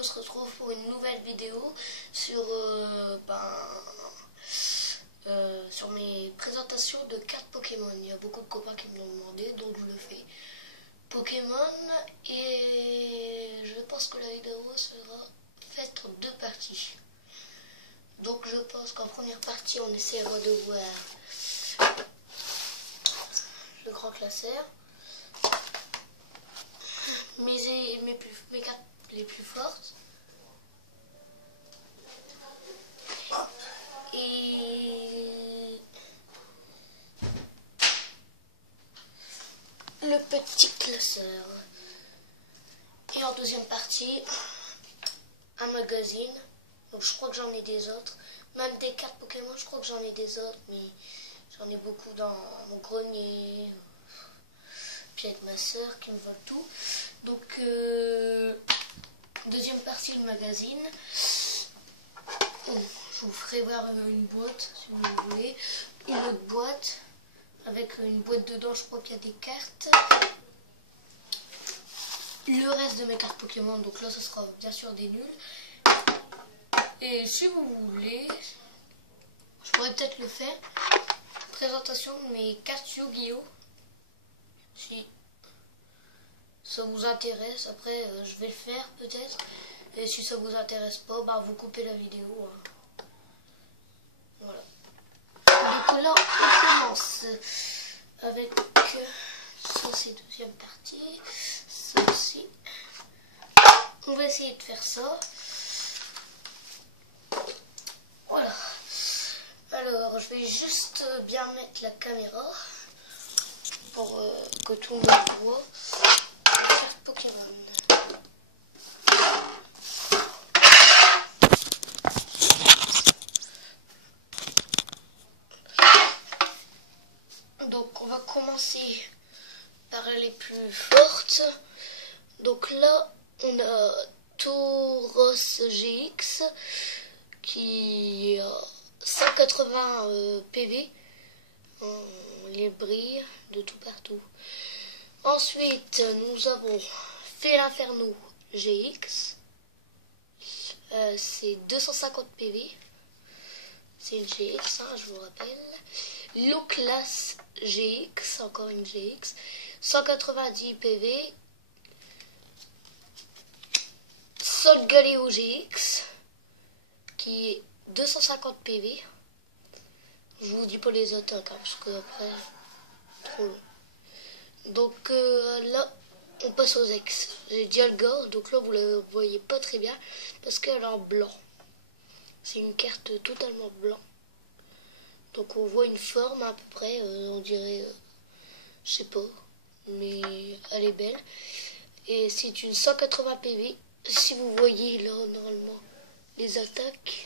on se retrouve pour une nouvelle vidéo sur, sur mes présentations de cartes Pokémon. Il y a beaucoup de copains qui me l'ont demandé, donc je le fais. Pokémon, et je pense que la vidéo sera faite en 2 parties. Donc je pense qu'en première partie, on essaiera de voir le grand classeur, mes cartes les plus fortes, et le petit classeur. Et en deuxième partie, un magazine. Donc je crois que j'en ai des autres. Même des cartes Pokémon, je crois que j'en ai des autres, mais j'en ai beaucoup dans mon grenier. Puis avec ma soeur qui me vole tout. Donc deuxième partie, le magazine. Je vous ferai voir une boîte si vous voulez. Une autre boîte avec une boîte dedans, je crois qu'il y a des cartes. Le reste de mes cartes Pokémon, donc là ce sera bien sûr des nuls. Et si vous voulez, je pourrais peut-être le faire. Présentation de mes cartes Yu-Gi-Oh! Si ça vous intéresse, après je vais le faire peut-être. Et si ça vous intéresse pas, bah vous coupez la vidéo. Hein. Voilà. Donc là on commence avec ça, c'est deuxième partie. Ça aussi. On va essayer de faire ça. Voilà. Alors, je vais juste bien mettre la caméra pour que tout le monde voit les cartes Pokémon. Donc, on va commencer par les plus fortes. Donc là, on a Tauros GX qui a 180 PV. Les brilles de tout partout. Ensuite, nous avons Félinferno GX. C'est 250 PV. C'est une GX, hein, je vous rappelle. Loclas GX, encore une GX. 190 PV. Solgaleo GX qui est 250 PV. Je vous dis pas les attaques, hein, parce que après trop long. Donc là on passe aux ex. J'ai Dialga, donc là vous la voyez pas très bien parce qu'elle est en blanc. C'est une carte totalement blanc. Donc on voit une forme à peu près, on dirait, je sais pas, mais elle est belle. Et c'est une 180 PV. Si vous voyez là normalement les attaques.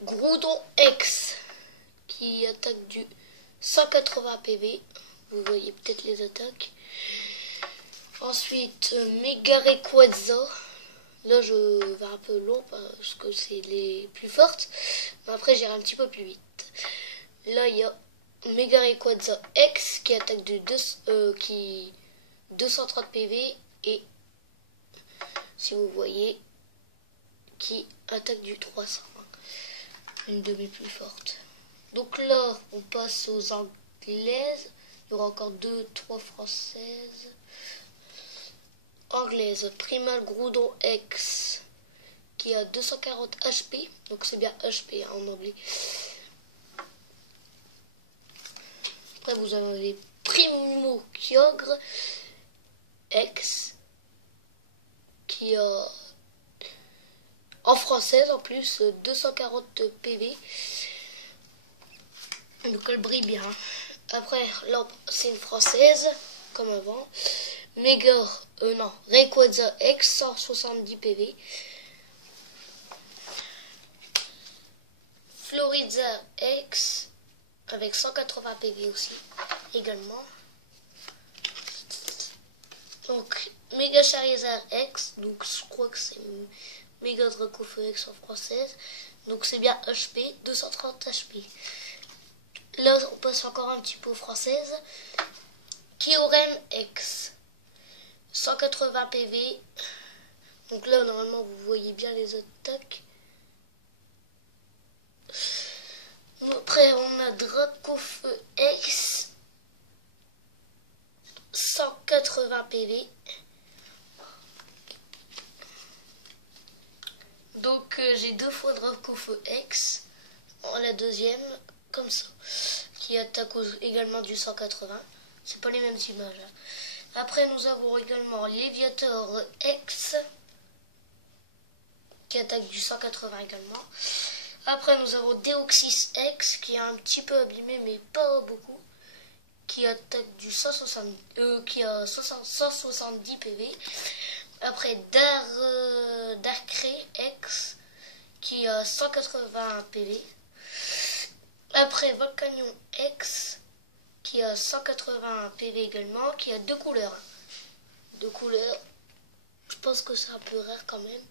Groudon X qui attaque du 180 PV. Vous voyez peut-être les attaques. Ensuite, Mega Rayquaza. Là, je vais un peu long parce que c'est les plus fortes. Mais après, j'irai un petit peu plus vite. Là, il y a Mega Rayquaza X qui attaque du 230 PV. Et si vous voyez, qui attaque du 300. Une de mes plus fortes. Donc là, on passe aux anglaises. Il y aura encore 2-3 françaises. Anglaise, Primal Groudon X qui a 240 HP. Donc c'est bien HP, hein, en anglais. Après vous avez Primo Kyogre X qui a en française en plus 240 PV. Donc elle brille bien. Après là c'est une française comme avant. Rayquaza X 170 PV. Florizarre X avec 180 PV aussi également. Donc Mega Charizard X, donc je crois que c'est Mega Dracofeu X en française. Donc c'est bien HP, 230 HP. Là on passe encore un petit peu aux françaises. Kyurem X 180 PV. Donc là, normalement, vous voyez bien les attaques. Après, on a Dracofeu X. 180 PV. Donc j'ai 2 fois Dracofeu X. La deuxième, comme ça. Qui attaque également du 180. C'est pas les mêmes images. Hein. Après, nous avons également Léviator X. Qui attaque du 180 également. Après, nous avons Deoxys X. Qui est un petit peu abîmé, mais pas beaucoup. Qui attaque du 160, qui a 170 PV. Après Darkrai X qui a 180 PV. Après Volcanion X qui a 180 PV également, qui a 2 couleurs. 2 couleurs. Je pense que c'est un peu rare quand même.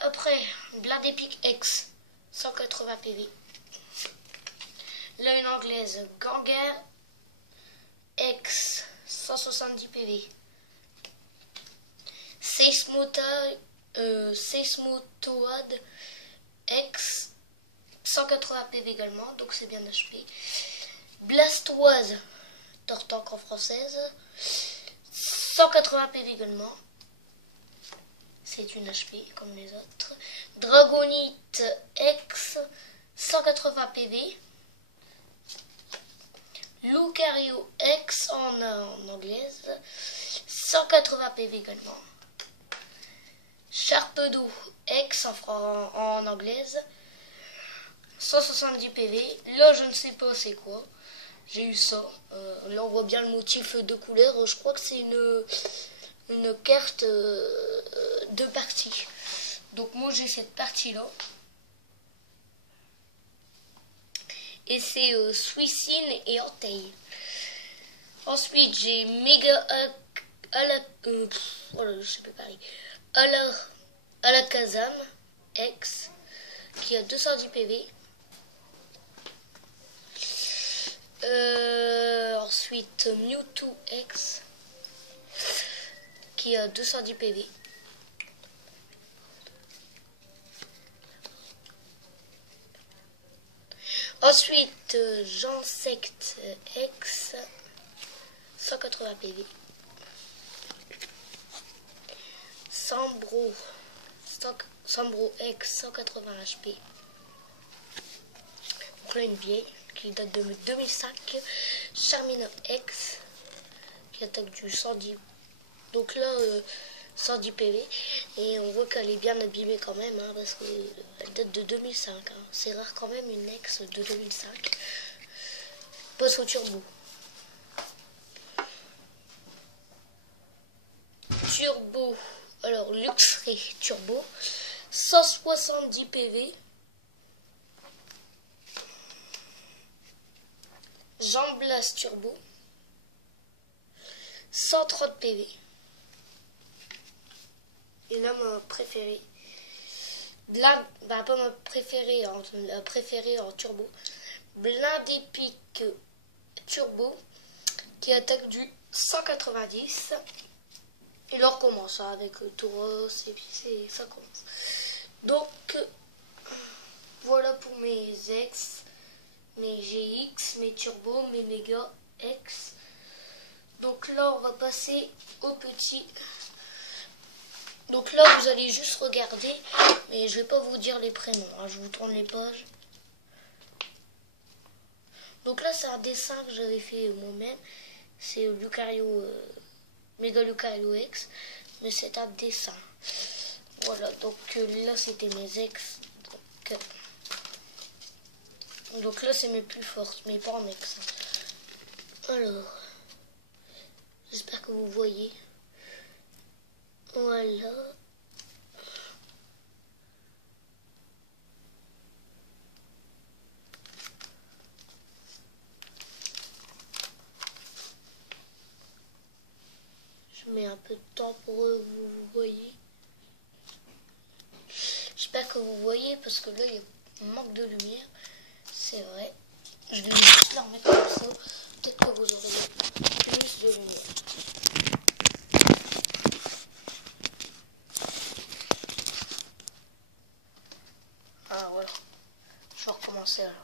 Après Bladépic X 180 PV. Là, une anglaise, Gangar X, 170 PV. Seismotoad X, 180 PV également, donc c'est bien HP. Blastoise, Tortank en française, 180 PV également. C'est une HP comme les autres. Dragonite X, 180 PV. Lucario X en anglaise, 180 PV également. Sharpedo X en anglaise, 170 PV. Là, je ne sais pas c'est quoi. J'ai eu ça. Là, on voit bien le motif de couleur. Je crois que c'est une carte de partie. Donc, moi, j'ai cette partie-là. Et c'est Suicine et Entei. Ensuite, j'ai Mega Alakazam X qui a 210 PV. Ensuite, Mewtwo X qui a 210 PV. Ensuite, Genesect X, 180 PV. Sambro X, 180 HP. Donc là, une vieille qui date de 2005. Charmina X, qui attaque du 110. Donc là, 110 PV. Et on voit qu'elle est bien abîmée quand même, hein, parce qu'elle date de 2005. Hein. C'est rare quand même une ex de 2005. Passe au turbo. Turbo. Alors, Luxray Turbo. 170 PV. Jean Blast Turbo. 130 PV. Et là, ma préférée. Pas ma préférée, la préférée en turbo. Bladépic Turbo. Qui attaque du 190. Et là, on recommence avec Tauros. Et puis ça commence. Donc, voilà pour mes X. Mes GX, mes Turbo, mes Mega X. Donc là, on va passer au petit. Donc là, vous allez juste regarder, mais je vais pas vous dire les prénoms. Hein, je vous tourne les pages. Donc là, c'est un dessin que j'avais fait moi-même. C'est Lucario, Mega Lucario X, mais c'est un dessin. Voilà, donc là, c'était mes ex. Donc là, c'est mes plus fortes, mais pas en ex. Alors, j'espère que vous voyez. Voilà. Je mets un peu de temps pour que vous voyez. J'espère que vous voyez parce que là, il y a un manque de lumière. C'est vrai. Je vais juste la remettre comme ça. Peut-être que vous aurez plus de lumière. Ah voilà, je vais recommencer alors.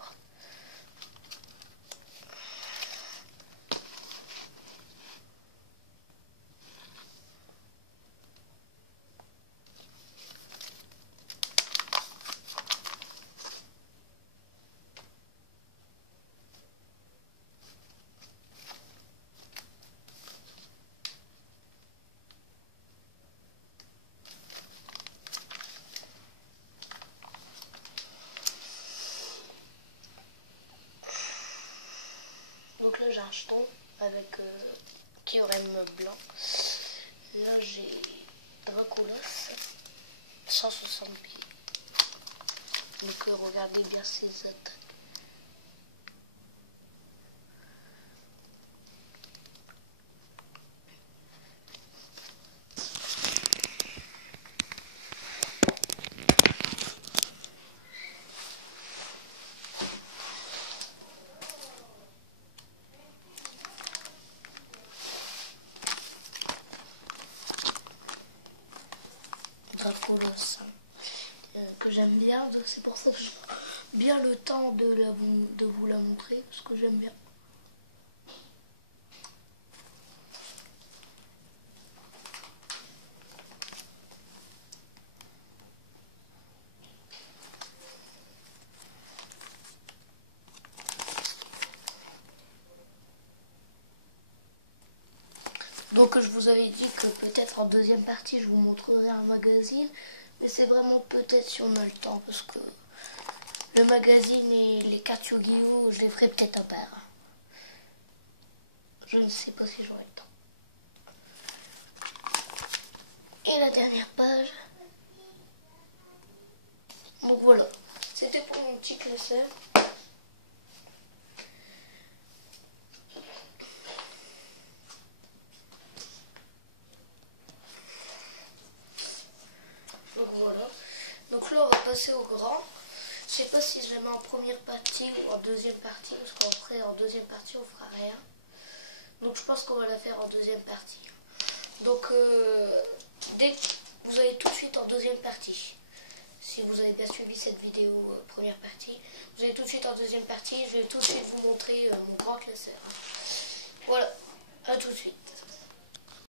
Donc là j'ai un jeton avec Théorème blanc. Là j'ai Draculos 160 pieds. Donc regardez bien ses attaques. Draculos que j'aime bien, donc c'est pour ça que je prends bien le temps de vous la montrer, parce que j'aime bien. Donc je vous avais dit que peut-être en deuxième partie je vous montrerai un magazine, mais c'est vraiment peut-être si on a le temps, parce que le magazine et les cartes Yu-Gi-Oh, je les ferai peut-être à part. Je ne sais pas si j'aurai le temps. Et la dernière page. Donc voilà, c'était pour mon petit classeur. Donc voilà. Donc là on va passer au grand. Je sais pas si je la mets en première partie ou en deuxième partie, parce qu'après en deuxième partie on fera rien. Donc je pense qu'on va la faire en deuxième partie. Donc dès que vous allez tout de suite en deuxième partie. Si vous avez bien suivi cette vidéo première partie, vous allez tout de suite en deuxième partie. Je vais tout de suite vous montrer mon grand classeur. Voilà, à tout de suite.